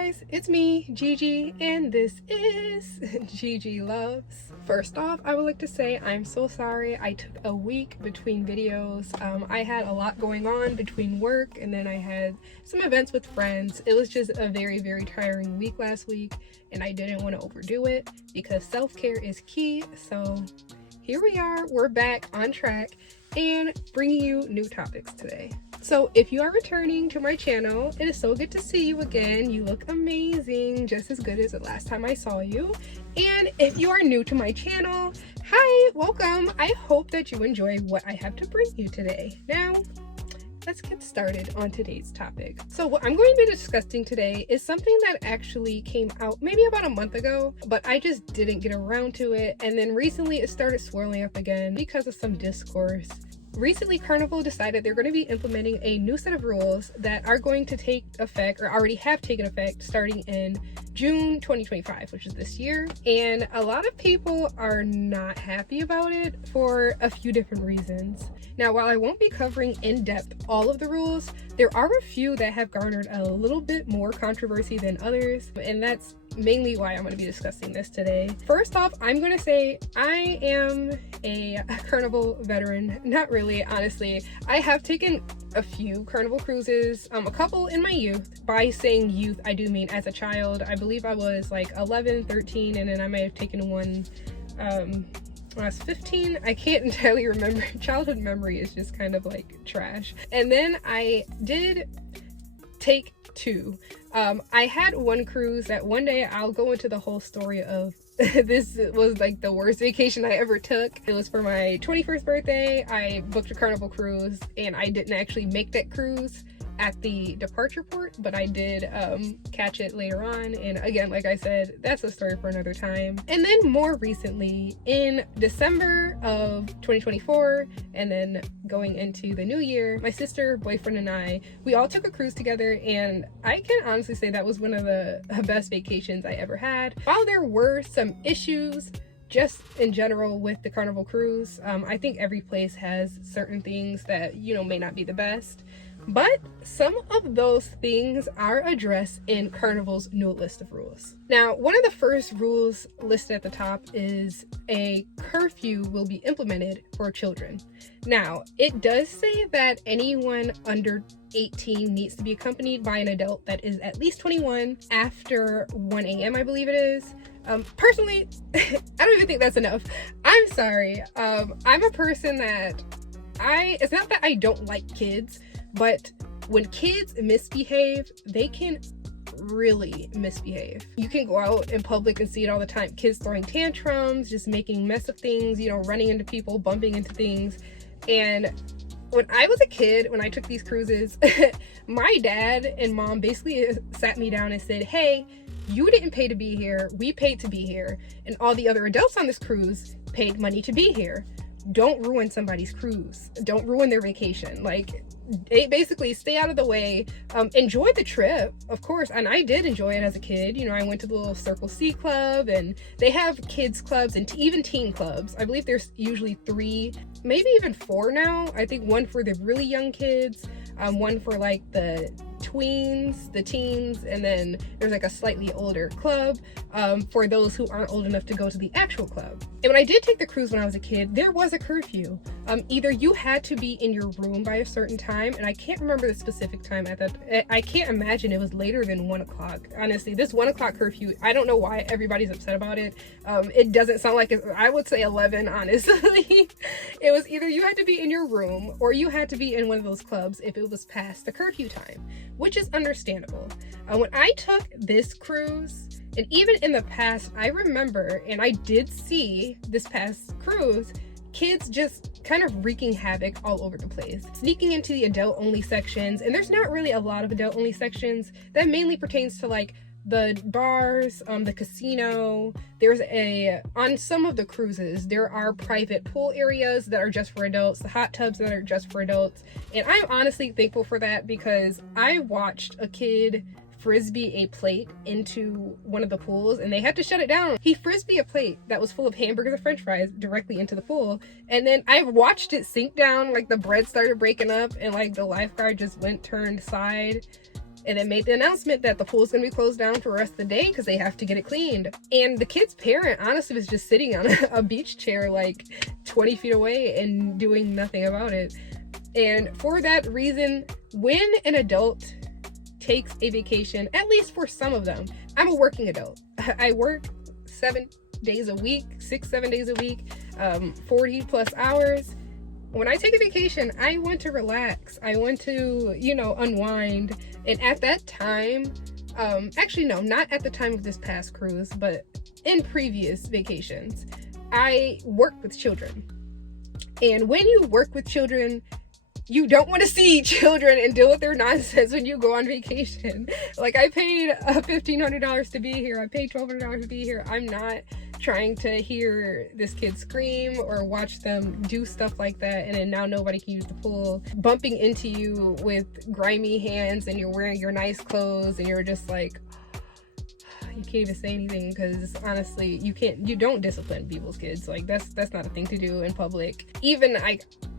guys, it's me, Gigi, and this is Gigi Loves. First off, I would like to say I'm so sorry I took a week between videos. I had a lot going on between work, and then I had some events with friends. It was just a very tiring week last week, and I didn't want to overdo it because self-care is key. So here we are, we're back on track and bringing you new topics today. So if you are returning to my channel, it is so good to see you again. You look amazing, just as good as the last time I saw you. And if you are new to my channel, hi, welcome. I hope that you enjoy what I have to bring you today. Now, let's get started on today's topic. So what I'm going to be discussing today is something that actually came out maybe about a month ago, but I just didn't get around to it. And then recently it started swirling up again because of some discourse. Recently, Carnival decided they're going to be implementing a new set of rules that are going to take effect, or already have taken effect, starting in June 2025, which is this year. And a lot of people are not happy about it for a few different reasons. Now, while I won't be covering in depth all of the rules, there are a few that have garnered a little bit more controversy than others, and that's mainly why I'm going to be discussing this today. First off, I'm going to say I am a Carnival veteran. Not really, honestly. I have taken a few Carnival cruises, a couple in my youth. By saying youth, I do mean as a child. I believe I was like 11, 13, and then I may have taken one when I was 15. I can't entirely remember. Childhood memory is just kind of like trash. And then I did take two. I had one cruise that one day I'll go into the whole story of. This was like the worst vacation I ever took. It was for my 21st birthday. I booked a Carnival cruise and I didn't actually make that cruise at the departure port, but I did catch it later on. And again, like I said, that's a story for another time. And then more recently, in December of 2024, and then going into the new year, my sister, boyfriend, and I, we all took a cruise together, and I can honestly say that was one of the best vacations I ever had. While there were some issues just in general with the Carnival cruise, I think every place has certain things that, you know, may not be the best. But some of those things are addressed in Carnival's new list of rules. Now, one of the first rules listed at the top is a curfew will be implemented for children. Now, it does say that anyone under 18 needs to be accompanied by an adult that is at least 21 after 1 a.m. I believe it is. Personally, I don't even think that's enough. I'm sorry. I'm a person that it's not that I don't like kids, but when kids misbehave, they can really misbehave. You can go out in public and see it all the time. Kids throwing tantrums, just making mess of things, you know, running into people, bumping into things. And when I was a kid, when I took these cruises, my dad and mom basically sat me down and said, hey, you didn't pay to be here, we paid to be here, and all the other adults on this cruise paid money to be here. Don't ruin somebody's cruise. Don't ruin their vacation. Like, they basically stay out of the way, enjoy the trip, of course. And I did enjoy it as a kid. You know, I went to the little Circle C club, and they have kids clubs and even teen clubs. I believe there's usually 3, maybe even 4 now. I think one for the really young kids, one for like the tweens, the teens, and then there's like a slightly older club for those who aren't old enough to go to the actual club. And when I did take the cruise when I was a kid, there was a curfew. Either you had to be in your room by a certain time, and I can't remember the specific time at that. I can't imagine it was later than 1 o'clock. Honestly, this 1 o'clock curfew, I don't know why everybody's upset about it. It doesn't sound like it. I would say 11, honestly. It was either you had to be in your room or you had to be in one of those clubs if it was past the curfew time, which is understandable. When I took this cruise, and even in the past, I remember, and I did see this past cruise, kids just kind of wreaking havoc all over the place, sneaking into the adult-only sections, and there's not really a lot of adult-only sections. That mainly pertains to like the bars, the casino. There's on some of the cruises, there are private pool areas that are just for adults, the hot tubs that are just for adults. And I'm honestly thankful for that, because I watched a kid frisbee a plate into one of the pools and they had to shut it down. He frisbee a plate that was full of hamburgers and french fries directly into the pool, and then I watched it sink down, like the bread started breaking up and like the lifeguard just turned side. and then made the announcement that the pool's gonna be closed down for the rest of the day because they have to get it cleaned. And the kid's parent honestly was just sitting on a beach chair like 20 feet away and doing nothing about it. And for that reason, when an adult takes a vacation, at least for some of them, I'm a working adult. I work 7 days a week, 6-7 days a week, 40 plus hours. When I take a vacation, I want to relax. I want to, you know, unwind. And at that time, actually no, not at the time of this past cruise, but in previous vacations, I worked with children. And when you work with children, you don't want to see children and deal with their nonsense when you go on vacation. Like, I paid $1,500 to be here. I paid $1,200 to be here. I'm not trying to hear this kid scream or watch them do stuff like that, and then now nobody can use the pool, bumping into you with grimy hands, and you're wearing your nice clothes, and you're just like, you can't even say anything, because honestly, you don't discipline people's kids. Like, that's not a thing to do in public. Even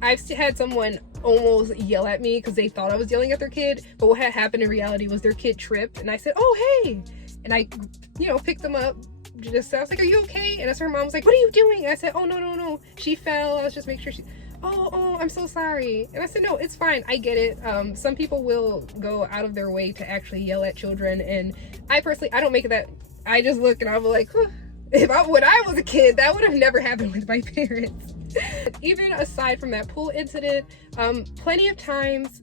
I've had someone almost yell at me because they thought I was yelling at their kid, but what had happened in reality was their kid tripped, and I said, oh hey, and I, you know, picked them up. I was like, are you okay? And that's her mom was like, what are you doing? And I said, oh no, she fell. I was just making sure she, oh, I'm so sorry. And I said, no, it's fine, I get it. Some people will go out of their way to actually yell at children, and I personally, I don't make it that. I just look and I'm like, when I was a kid, that would have never happened with my parents. Even aside from that pool incident, plenty of times,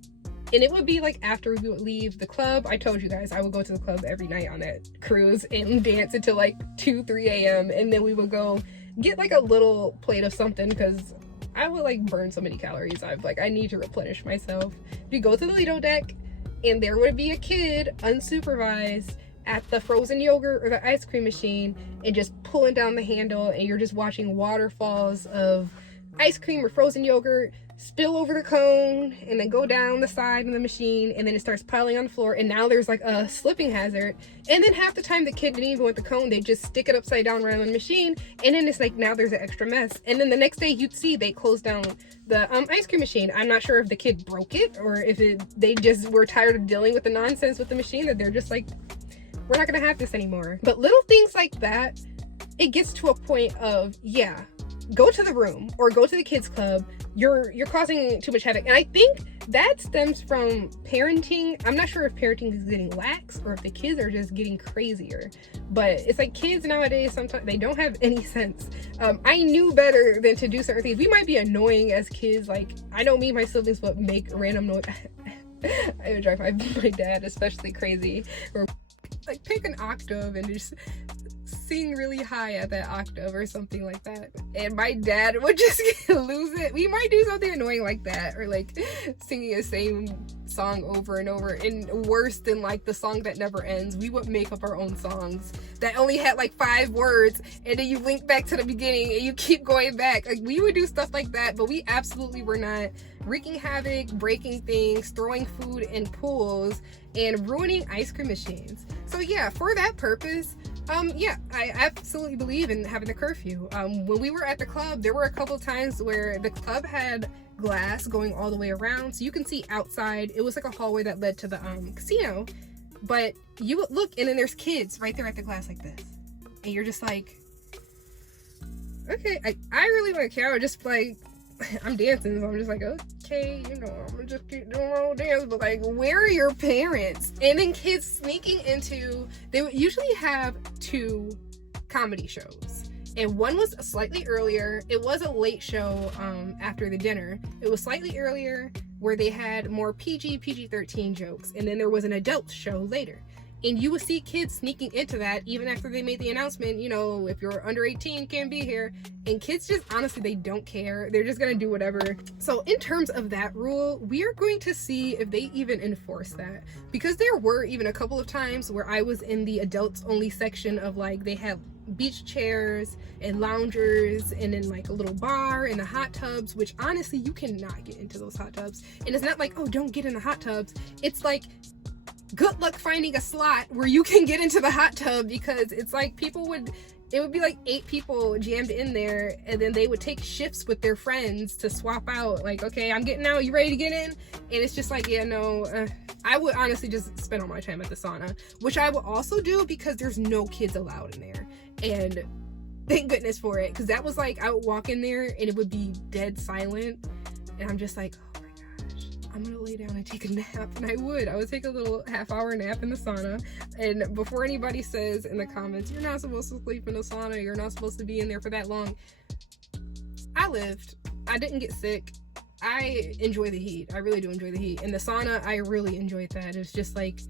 and it would be like after we would leave the club. I told you guys I would go to the club every night on that cruise and dance until like 2-3 a.m. and then we would go get like a little plate of something because I would like burn so many calories. I need to replenish myself. We go to the Lido deck and there would be a kid unsupervised at the frozen yogurt or the ice cream machine and just pulling down the handle, and you're just watching waterfalls of ice cream or frozen yogurt spill over the cone and then go down the side of the machine, and then it starts piling on the floor, and now there's like a slipping hazard. And then half the time the kid didn't even want the cone, they just stick it upside down around the machine, and then it's like now there's an extra mess. And then the next day you'd see they closed down the ice cream machine. I'm not sure if the kid broke it or if they just were tired of dealing with the nonsense with the machine, that they're just like, we're not gonna have this anymore. But little things like that, it gets to a point of, yeah, go to the room or go to the kids club. You're causing too much havoc. And I think that stems from parenting. I'm not sure if parenting is getting lax or if the kids are just getting crazier, but it's like kids nowadays, sometimes they don't have any sense. I knew better than to do certain things. We might be annoying as kids. Like, I know me and my siblings would make random noise. I would drive my dad especially crazy, or like pick an octave and just sing really high at that octave or something like that, and my dad would just lose it. We might do something annoying like that, or like singing the same song over and over, and worse than like the song that never ends, we would make up our own songs that only had like 5 words, and then you link back to the beginning and you keep going back. Like, we would do stuff like that, but we absolutely were not wreaking havoc, breaking things, throwing food in pools, and ruining ice cream machines. So yeah, for that purpose, yeah, I absolutely believe in having the curfew. When we were at the club, there were a couple times where the club had glass going all the way around, so you can see outside. It was like a hallway that led to the casino, but you would look and then there's kids right there at the glass like this, and you're just like, okay, I really don't care. I would just like, I'm dancing, so I'm just like, okay, you know, I'm gonna just keep doing my own dance, but like, where are your parents? And then kids sneaking into, they would usually have 2 comedy shows, and one was slightly earlier. It was a late show after the dinner. It was slightly earlier where they had more PG-13 jokes, and then there was an adult show later. And you would see kids sneaking into that even after they made the announcement, you know, if you're under 18, you can't be here. And kids just, honestly, they don't care. They're just gonna do whatever. So in terms of that rule, we are going to see if they even enforce that. Because there were even a couple of times where I was in the adults only section of, like, they had beach chairs and loungers, and then like a little bar and the hot tubs, which honestly, you cannot get into those hot tubs. And it's not like, oh, don't get in the hot tubs. It's like, good luck finding a slot where you can get into the hot tub, because it's like it would be like 8 people jammed in there, and then they would take shifts with their friends to swap out, like, okay, I'm getting out, you ready to get in? And it's just like, yeah, no, I would honestly just spend all my time at the sauna, which I will also do because there's no kids allowed in there. And thank goodness for it, because that was like, I would walk in there and it would be dead silent, and I'm just like, oh my gosh, I'm gonna lay down and take a nap. And I would take a little half-hour nap in the sauna. And before anybody says in the comments, you're not supposed to sleep in the sauna, you're not supposed to be in there for that long, I lived. I didn't get sick. I enjoy the heat. I really do enjoy the heat. In the sauna, I really enjoyed that. It's just like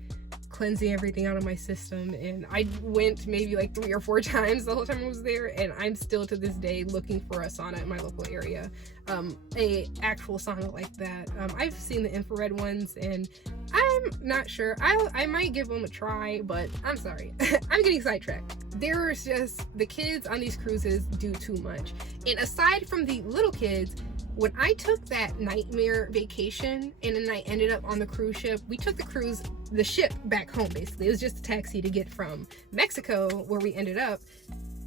cleansing everything out of my system. And I went maybe like 3 or 4 times the whole time I was there, and I'm still to this day looking for a sauna in my local area, a actual sauna like that. I've seen the infrared ones, and I'm not sure. I might give them a try, but I'm sorry. I'm getting sidetracked. There's just, the kids on these cruises do too much. And aside from the little kids, when I took that nightmare vacation and then I ended up on the cruise ship, we took the ship back home, basically. It was just a taxi to get from Mexico, where we ended up,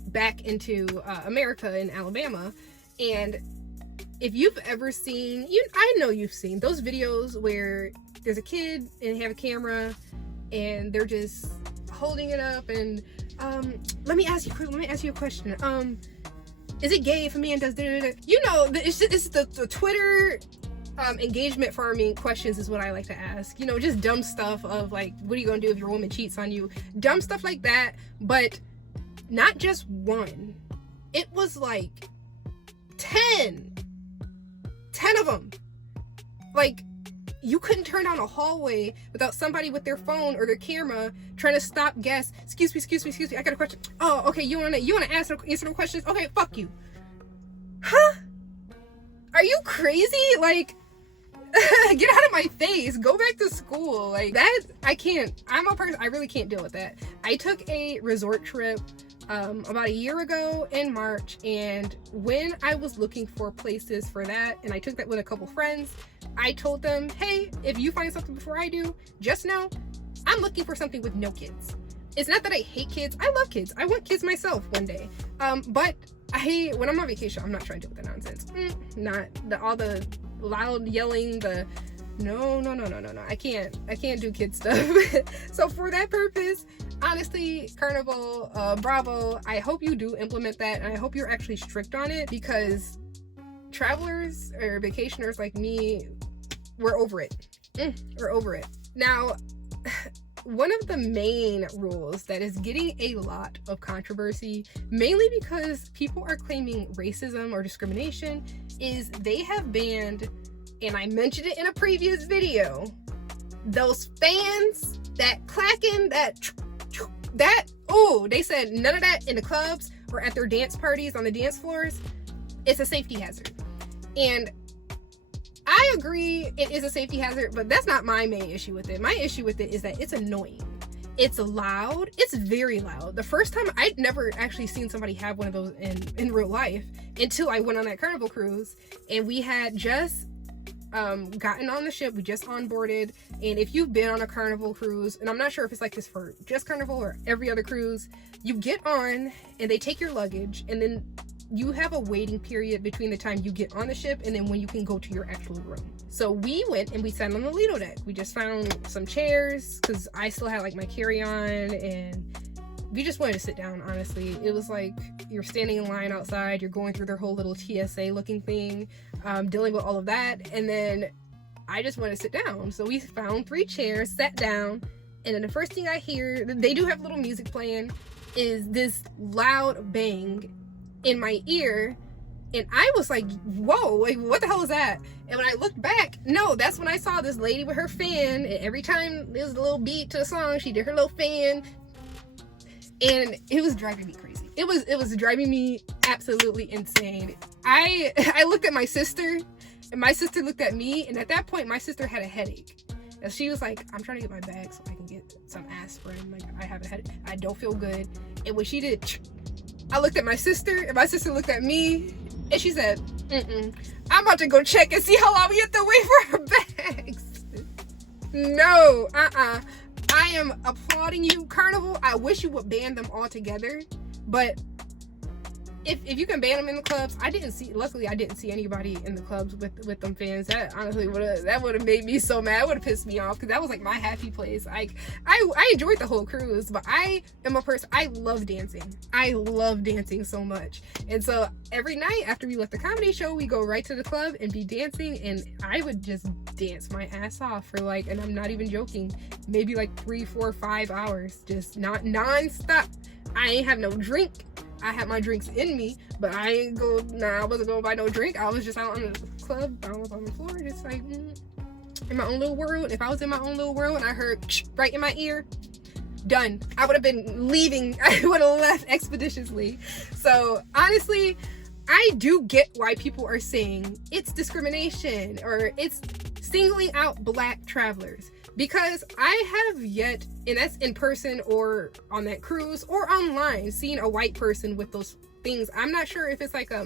back into America in Alabama. And if you've ever seen, I know you've seen those videos where there's a kid and they have a camera and they're just holding it up and, let me ask you a question. Is it gay if a man does da-da-da? You know, it's the Twitter engagement farming questions is what I like to ask. You know, just dumb stuff of like, what are you gonna do if your woman cheats on you? Dumb stuff like that, but not just one. It was like 10 of them. Like, you couldn't turn down a hallway without somebody with their phone or their camera trying to stop guests. Excuse me, I got a question. Oh, okay, you wanna answer the questions? Okay, fuck you. Huh? Are you crazy? Like, get out of my face. Go back to school. Like, that, I can't. I'm a person, I really can't deal with that. I took a resort trip about a year ago in March, and when I was looking for places for that, and I took that with a couple friends, I told them, hey, if you find something before I do, just know I'm looking for something with no kids. It's not that I hate kids. I love kids. I want kids myself one day. But when I'm on vacation, I'm not trying to deal with the nonsense. Not all the loud yelling, no. I can't do kid stuff. So for that purpose, honestly, Carnival, bravo. I hope you do implement that, and I hope you're actually strict on it, because travelers or vacationers like me, we're over it. We're over it. Now, one of the main rules that is getting a lot of controversy, mainly because people are claiming racism or discrimination, is they have banned, and I mentioned it in a previous video, those fans, that clacking, they said none of that in the clubs or at their dance parties on the dance floors. It's a safety hazard. And I agree it is a safety hazard, but that's not my main issue with it. My issue with it is that it's annoying. It's loud. It's very loud. The first time, I'd never actually seen somebody have one of those in real life until I went on that Carnival cruise, and we had just gotten on the ship. We just onboarded. And if you've been on a Carnival cruise, and I'm not sure if it's like this for just Carnival or every other cruise, you get on and they take your luggage, and then you have a waiting period between the time you get on the ship and then when you can go to your actual room. So we went and we sat on the Lido deck. We just found some chairs because I still had like my carry-on, and we just wanted to sit down, honestly. It was like you're standing in line outside, you're going through their whole little TSA looking thing, dealing with all of that, and then I just wanted to sit down. So we found 3 chairs, sat down, and then the first thing I hear, they do have little music playing, is this loud bang in my ear, and I was like, whoa, like, what the hell is that? And when I looked back, no, that's when I saw this lady with her fan, and every time there was a little beat to the song, she did her little fan, and it was driving me crazy. It was driving me absolutely insane. I looked at my sister, and my sister looked at me, and at that point, my sister had a headache. And she was like, I'm trying to get my bag so I can get some aspirin. Like, I have a headache. I don't feel good. And when she did, I looked at my sister, and my sister looked at me, and she said, I'm about to go check and see how long we have to wait for her bags. No, I am applauding you, Carnival. I wish you would ban them all together, but if you can ban them in the clubs, luckily I didn't see anybody in the clubs with them fans. That honestly would have made me so mad. It would have pissed me off, because that was like my happy place. Like I enjoyed the whole cruise, but I am a person, I love dancing. I love dancing so much. And so every night after we left the comedy show, we go right to the club and be dancing, and I would just dance my ass off for like, and I'm not even joking, maybe like 3, 4, 5 hours, just not non-stop. I ain't have no drink. I had my drinks in me, but I wasn't going to buy no drink. I was just out on the club. I was on the floor, just like in my own little world. If I was in my own little world and I heard right in my ear, done. I would have been leaving. I would have left expeditiously. So honestly, I do get why people are saying it's discrimination or it's singling out black travelers. Because I have yet, and that's in person or on that cruise or online, seen a white person with those things. I'm not sure if it's like I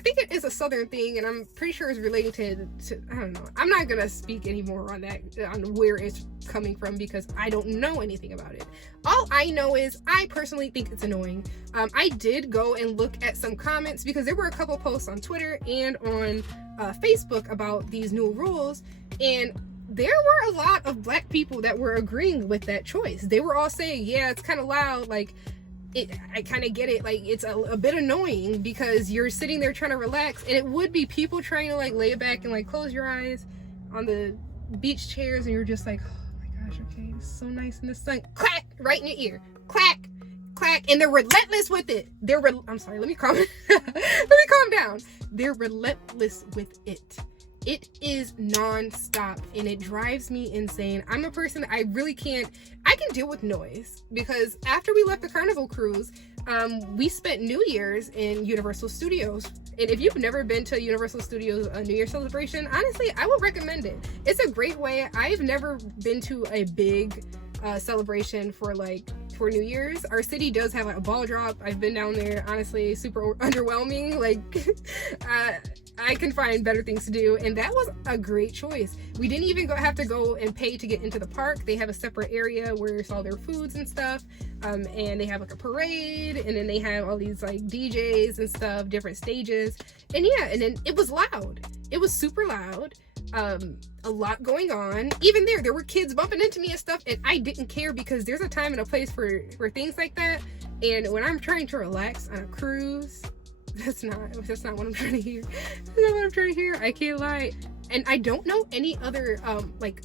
think it is a southern thing, and I'm pretty sure it's related to I don't know. I'm not gonna speak anymore on that, on where it's coming from, because I don't know anything about it. All I know is I personally think it's annoying. I did go and look at some comments, because there were a couple posts on Twitter and on Facebook about these new rules, and there were a lot of black people that were agreeing with that choice. They were all saying, yeah, it's kind of loud, like I kind of get it, like it's a bit annoying because you're sitting there trying to relax, and it would be people trying to like lay back and like close your eyes on the beach chairs, and you're just like, oh my gosh, okay, it's so nice in the sun. Clack right in your ear, clack clack, and they're relentless with it. I'm sorry, let me calm down. They're relentless with it. It is non-stop, and it drives me insane. I'm a person that I can deal with noise, because after we left the Carnival cruise, we spent New Year's in Universal Studios. And if you've never been to Universal Studios New Year's celebration, honestly, I would recommend it. It's a great way. I've never been to a big celebration for New Year's. Our city does have a ball drop. I've been down there, honestly, super underwhelming. Like I can find better things to do, and that was a great choice. We didn't even have to go and pay to get into the park. They have a separate area where it's all their foods and stuff, and they have like a parade, and then they have all these like DJs and stuff, different stages, and yeah, and then it was loud. It was super loud. A lot going on. Even there were kids bumping into me and stuff, and I didn't care, because there's a time and a place for things like that. And when I'm trying to relax on a cruise, that's not what I'm trying to hear. That's not what I'm trying to hear. I can't lie. And I don't know any other like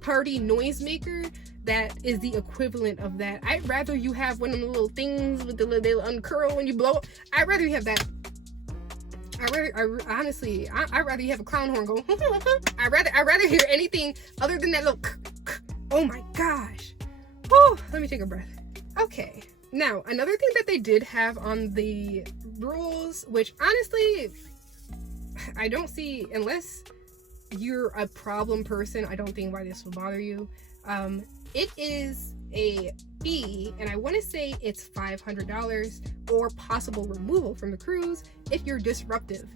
party noisemaker that is the equivalent of that. I'd rather you have one of the little things with they'll uncurl when you blow it. I'd rather you have that. Honestly, I'd rather you have a clown horn go. I'd rather hear anything other than that little. Oh my gosh. Whew, let me take a breath. Okay. Now, another thing that they did have on the rules, which honestly, I don't see, unless you're a problem person, I don't think why this will bother you. It is a fee, and I want to say it's $500 or possible removal from the cruise if you're disruptive.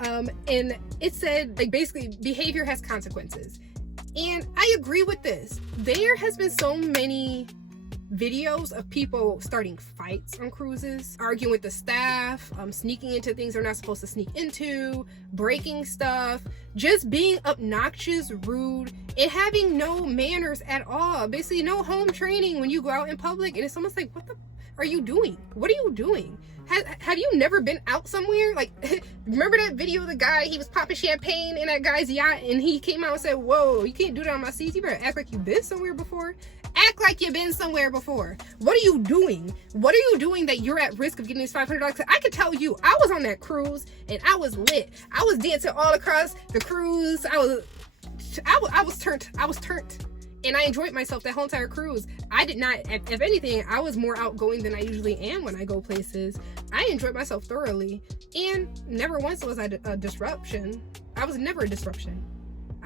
And it said, like, basically behavior has consequences. And I agree with this. There has been so many videos of people starting fights on cruises, arguing with the staff, sneaking into things they're not supposed to sneak into, breaking stuff, just being obnoxious, rude, and having no manners at all. Basically no home training when you go out in public, and it's almost like, what the are you doing? What are you doing? Have you never been out somewhere? Like, remember that video of the guy, he was popping champagne in that guy's yacht, and he came out and said, whoa, you can't do that on my seats. You better act like you've been somewhere before. Act like you've been somewhere before. What are you doing? What are you doing that you're at risk of getting this $500? I could tell you, I was on that cruise and I was lit. I was dancing all across the cruise. I was turned. And I enjoyed myself that whole entire cruise. I did not, if anything, I was more outgoing than I usually am when I go places. I enjoyed myself thoroughly. And never once was I a disruption. I was never a disruption.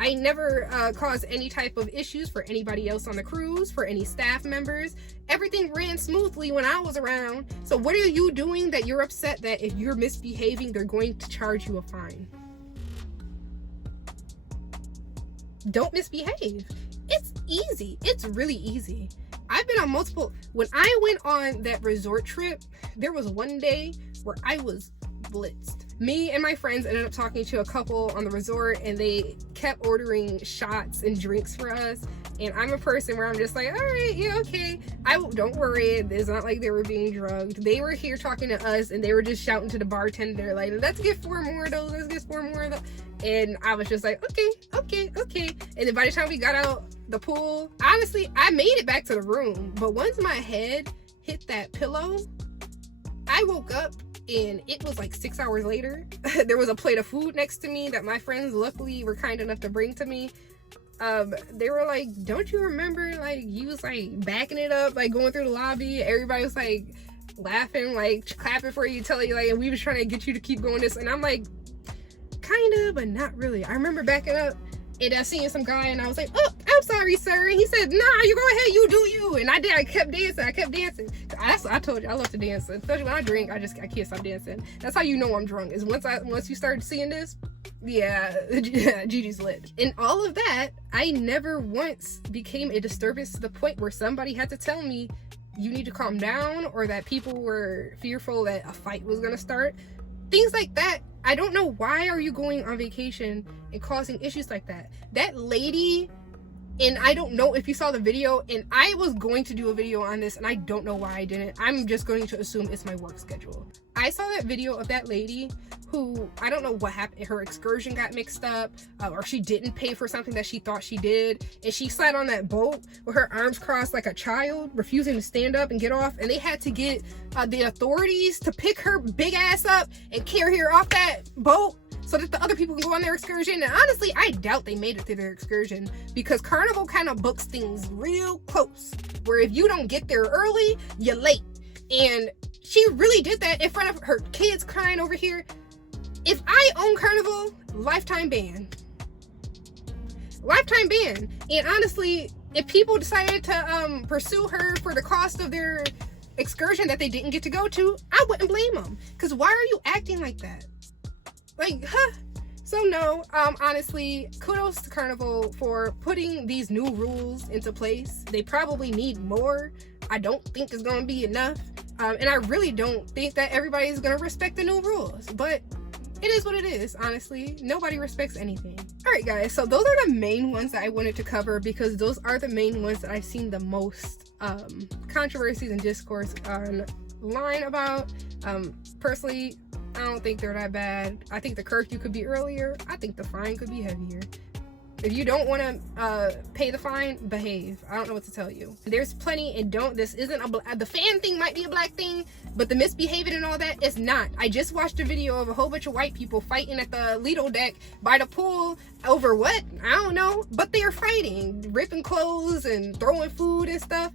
I never caused any type of issues for anybody else on the cruise, for any staff members. Everything ran smoothly when I was around. So what are you doing that you're upset that if you're misbehaving, they're going to charge you a fine? Don't misbehave. It's easy. It's really easy. I've been on multiple. When I went on that resort trip, there was one day where I was blitzed. Me and my friends ended up talking to a couple on the resort, and they kept ordering shots and drinks for us. And I'm a person where I'm just like, all right, yeah, okay. Don't worry. It's not like they were being drugged. They were here talking to us, and they were just shouting to the bartender, like, let's get 4 more of those. Let's get 4 more of those. And I was just like, okay. And then by the time we got out the pool, honestly, I made it back to the room. But once my head hit that pillow, I woke up, and it was like 6 hours later. There was a plate of food next to me that my friends luckily were kind enough to bring to me. They were like, don't you remember, like, you was like backing it up, like going through the lobby, everybody was like laughing, like clapping for you, telling you, like, we was trying to get you to keep going this. And I'm like, kind of, but not really. I remember backing up, and I seen some guy, and I was like, oh, I'm sorry, sir. And he said, nah, you go ahead, you do you. And I kept dancing. I told you, I love to dance. Especially when I drink, I can't stop dancing. That's how you know I'm drunk, is once you start seeing this, yeah, Gigi's lit. And all of that, I never once became a disturbance to the point where somebody had to tell me, you need to calm down, or that people were fearful that a fight was gonna start. Things like that. I don't know, why are you going on vacation and causing issues like that? That lady, and I don't know if you saw the video, and I was going to do a video on this, and I don't know why I didn't. I'm just going to assume it's my work schedule. I saw that video of that lady who, I don't know what happened, her excursion got mixed up, or she didn't pay for something that she thought she did, and she sat on that boat with her arms crossed like a child, refusing to stand up and get off, and they had to get the authorities to pick her big ass up and carry her off that boat so that the other people can go on their excursion. And honestly, I doubt they made it through their excursion, because Carnival kind of books things real close, where if you don't get there early, you're late. And she really did that in front of her kids crying over here. If I own Carnival, lifetime ban. Lifetime ban. And honestly, if people decided to pursue her for the cost of their excursion that they didn't get to go to, I wouldn't blame them. Because why are you acting like that? Like, huh? So no, honestly, kudos to Carnival for putting these new rules into place. They probably need more. I don't think it's going to be enough. And I really don't think that everybody's going to respect the new rules. But it is what it is, honestly. Nobody respects anything. Alright guys, so those are the main ones that I wanted to cover, because those are the main ones that I've seen the most controversies and discourse online about. Personally, I don't think they're that bad. I think the curfew could be earlier. I think the fine could be heavier. If you don't want to pay the fine, behave. I don't know what to tell you. There's plenty, and this isn't the fan thing might be a black thing, but the misbehaving and all that is not. I just watched a video of a whole bunch of white people fighting at the Lido deck by the pool over what? I don't know, but they're fighting, ripping clothes and throwing food and stuff.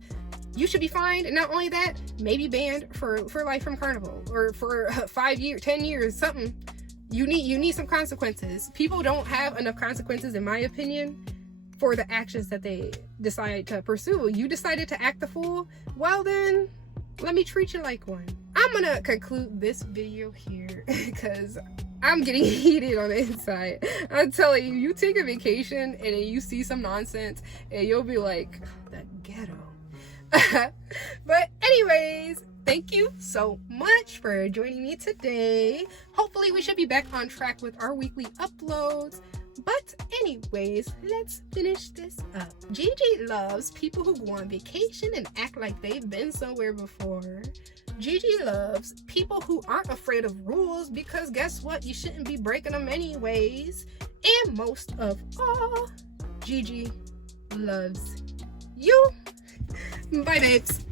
You should be fined, and not only that, maybe banned for life from Carnival, or for 5 years, 10 years, something. You need some consequences. People don't have enough consequences, in my opinion, for the actions that they decide to pursue. You decided to act the fool? Well then, let me treat you like one. I'm gonna conclude this video here because I'm getting heated on the inside. I'm telling you, you take a vacation and then you see some nonsense and you'll be like, oh, that ghetto. But anyways, thank you so much for joining me today. Hopefully we should be back on track with our weekly uploads. But anyways, let's finish this up. Gigi loves people who go on vacation and act like they've been somewhere before. Gigi loves people who aren't afraid of rules, because guess what? You shouldn't be breaking them anyways. And most of all, Gigi loves you. Bye, babes.